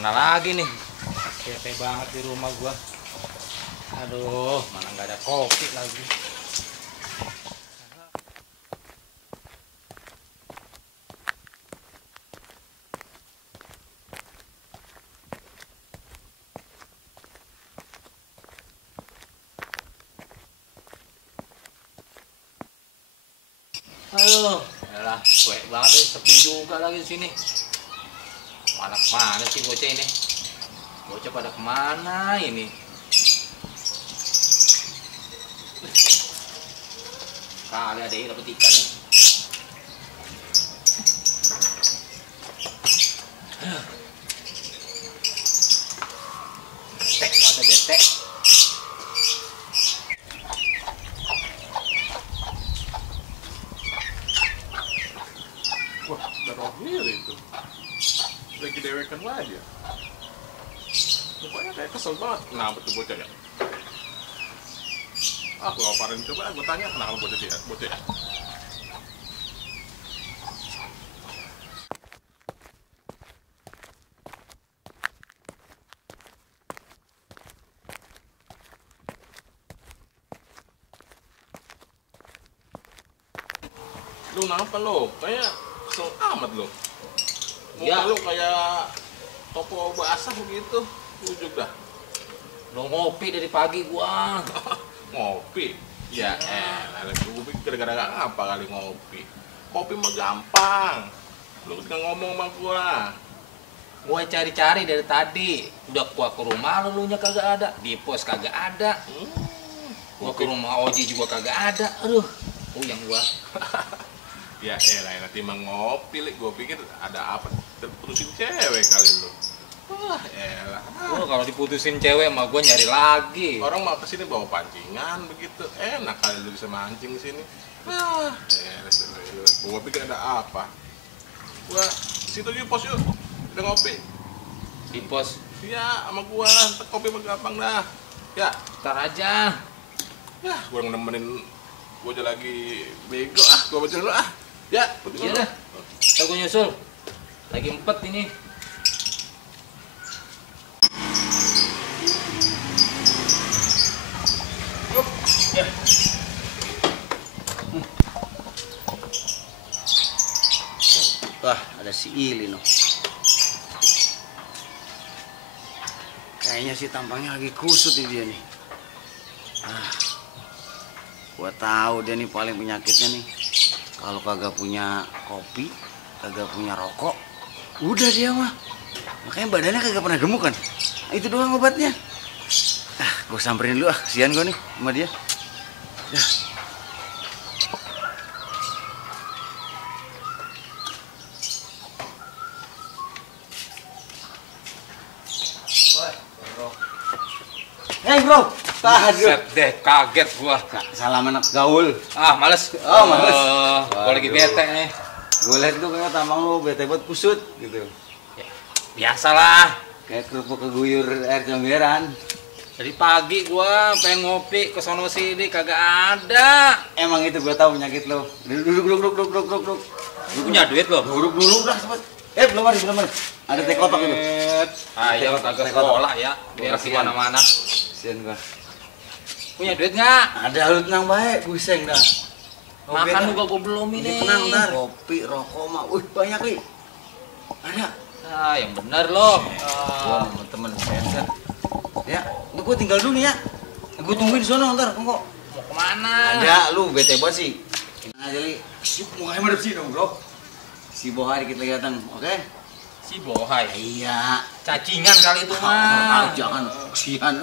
Mana lagi nih? Bete banget di rumah gua. Aduh, mana nggak ada kopi lagi. Aduh, yalah, cuek banget deh, sepi juga lagi di sini. Mana sih bocah ini? Bocah pada kemana ini? Kali ada yang dapet ikan nih. Bete, masa bete. Wah, udah rohir itu. Lagi dewekan aja. Mukanya kayak kesel banget. Kenapa tuh bocah ya? Ah, gua laparin coba, gua tanya kenapa bocah ya? Lu kenapa lo? Kayak kesel amat lo. Muka Ya. lu kayak toko basah begitu. Ujuk dah. Lo ngopi dari pagi gua. Ngopi. Ya elah, gue pikir gara-gara apa kali ngopi. Kopi mah gampang. Lu tinggal ngomong sama gua. Gua cari-cari dari tadi. Udah gua ke rumah lu nya kagak ada. Di pos kagak ada. Gua ke rumah Oji juga kagak ada. Aduh, yang gua. Ya elah, nanti mah ngopi, gua pikir ada apa, terusin cewek kali lu. Wah elah. Gua kalau diputusin cewek mah gua nyari lagi. Orang mau kesini bawa pancingan begitu, enak kali lu bisa mancing di sini. Wah elah, serius. Gua pikir ada apa. Gua situ yuk pos yuk, udah ngopi. Di pos. Iya, sama gua, ntar kopi mah gampang dah. Ya, Ntar aja. ya, gua nemenin. Gua aja lagi bego gua baca dulu Ya, Iya dah. Ntar gua nyusul. Lagi empet ini. Wah, ada si Ili noh. Kayaknya sih tampangnya lagi kusut nih dia nih. Gua tahu dia nih paling penyakitnya nih. Kalau kagak punya kopi, kagak punya rokok, udah dia mah. Makanya badannya kagak pernah gemuk kan. Itu doang obatnya. Gua samperin dulu kasihan gua nih sama dia. Hei bro, Set deh, kaget gua. salam anak gaul. Males. Oh, males. Gua lagi bete nih. Gue liat tuh kayak tampang lu bete buat kusut gitu. Biasalah. Kayak kerupuk keguyur air comberan. Dari pagi gua pengen ngopi ke sono sini kagak ada. Emang itu gue tahu penyakit lo. Duduk. Lu punya duit lo? Duduk dah cepet. Belum ada. Ada teh kotak itu. Ayo kagak Teh kotak. sekolah ya. Biar di mana-mana. Kasian gua. Punya duit nggak? Ada lu tenang baik, buseng dah. Makan juga gua belum ini. Tenang ntar. Kopi, rokok mah, banyak li. Ada. Yang bener lo. Gua sama temen bensin. Ya, lu gua tinggal dulu nih ya. Gua tungguin di sono ntar, kok. Mau kemana? Ada, lu bete banget sih. Nah, jadi mau madep sini dong, bro. Si Bohai dikit lagi datang, oke? Si Bohai. Iya. Cacingan kali itu mah. Jangan, kesian.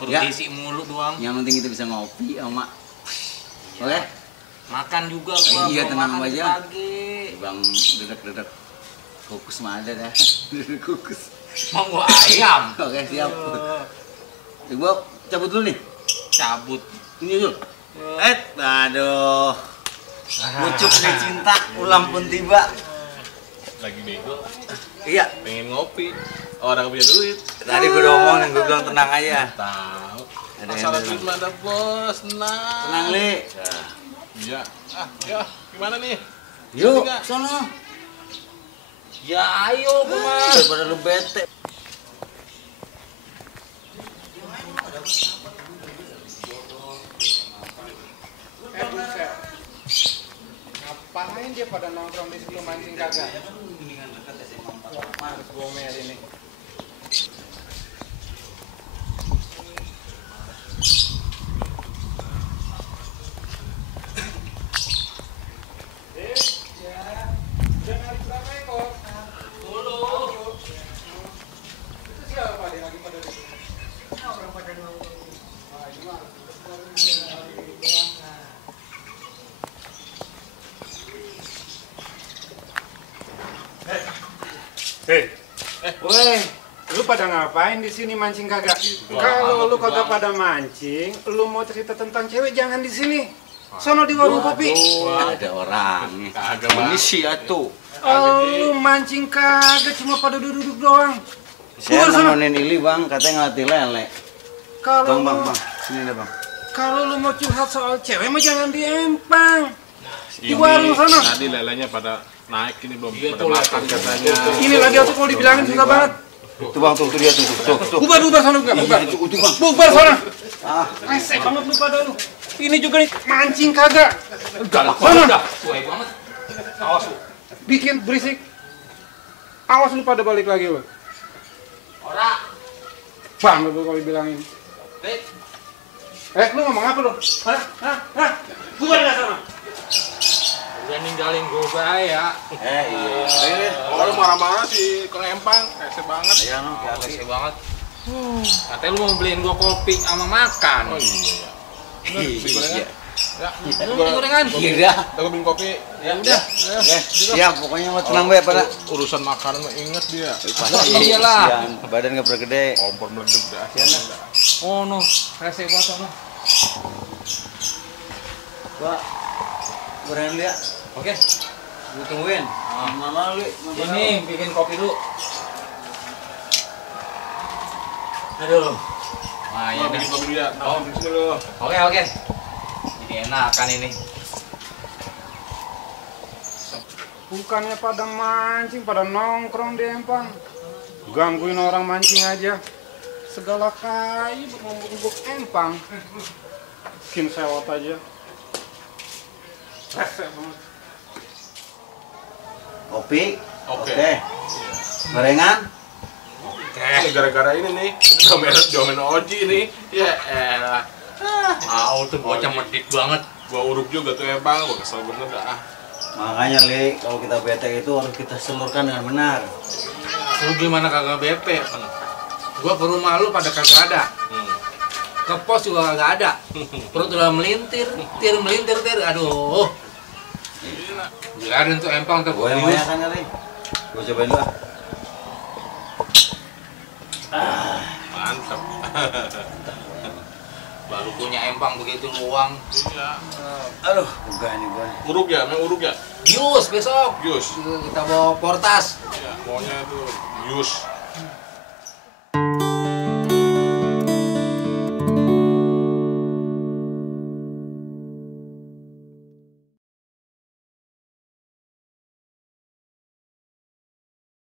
Perut Ya. isi mulu doang. Yang penting kita bisa ngopi sama. Oke? Makan juga gua. Iya, belum tenang makan aja. pagi. Bang, dedek. Kukus mah ada dah. Kukus. Mau gua ayam. Oke, siap. Gua cabut dulu nih. Cabut. Ini dulu. Aduh. Pucuk nih cinta, ulang pun tiba. lagi bego, Iya. pengen ngopi. Orang punya duit. Tadi gue udah ngomongin, gue bilang tenang aja. Tahu. Ada Masalah yang duit mah ada bos, tenang. Tenang, Li. Iya. Ya, gimana nih? Yuk, Tiga. sono. Ya ayo Mas. Daripada lu bete. Buset. Ngapain dia pada nongkrong di situ mancing kagak? Harus gomel ini. Udah narik berapa ekor? 10. Itu siapa dia lagi pada di sini? Orang pada nongkrong. Wah, ini mah weh, lu pada ngapain di sini mancing kagak? Kalau lu kagak pada mancing, lu mau cerita tentang cewek jangan di sini. Sono di warung kopi. Ada orang nih. Kagak, Bang. Ini si atuh. Lu mancing kagak cuma pada duduk doang. Saya Keluar sana. nemenin Ili bang, katanya ngelatih lele. Kalau Bang, lu, sini deh bang. kalau lu mau curhat soal cewek mah jangan di Empang. Di Ini warung sana. Tadi lelenya pada naik ini belum Iya, pada tuh, makan lihat. katanya. Ini lagi aku kalau dibilangin susah banget. Tuh bang, tuh dia tuh. Bubar sana juga, bubar. Itu bang. Bubar sana. Ah, Rese banget lu pada lu. Ini juga nih mancing kagak. Galak Sana. banget dah. Suai banget. Awas lu. Bikin berisik. Awas lu pada balik lagi lu. Ora. Bang, lu kalau dibilangin. Dek, Lu ngomong apa lu? Hah? Bubar nggak sana? udah ninggalin gue ya. iya. Oh, lu marah-marah sih Kang Empang, rese banget. Iya no, Rese banget. Katanya lu mau beliin gue kopi sama makan. Oh iya. Iya. Ya, Lu beli gorengan? Kira. kita bikin kopi. Ya udah. Siap, pokoknya mah tenang be pada. Urusan makanan mah inget dia. Iyalah. Badan nggak pernah gede. Kompor meleduk dah. Oh no, rese banget no. Gua gorengan dulu ya. Oke. Gua tungguin. Mana lu? Ini bikin kopi dulu. Aduh. Wah, ya Mau udah. bikin kopi dulu ya. Oh, bikin dulu. Oke. Ini enak kan ini. Bukannya pada mancing, pada nongkrong di Empang. Gangguin orang mancing aja. Segala kayu bumbuk Empang. Bikin sewot aja. Rese banget. Kopi. Oke. Gorengan. Ini gara-gara ini nih, jomen Oji nih. Ya elah. Tuh bocah medit banget. Gua uruk juga tuh Empang, gua kesel bener dah. Makanya Li, kalau kita bete itu harus kita selurkan dengan benar. Lu gimana kagak BP? Gua ke rumah lu pada kagak ada. Ke pos juga kagak ada. Perut udah melintir. Aduh. Biarin tuh Empang tuh. Gue yang banyak kan kali. Gue cobain dulu. Mantap. Baru punya Empang begitu luang. Iya. Aduh, enggak nih gue. Uruk ya, main uruk ya. Yus besok. Yus. Kita bawa portas. Ya, maunya tuh Yus.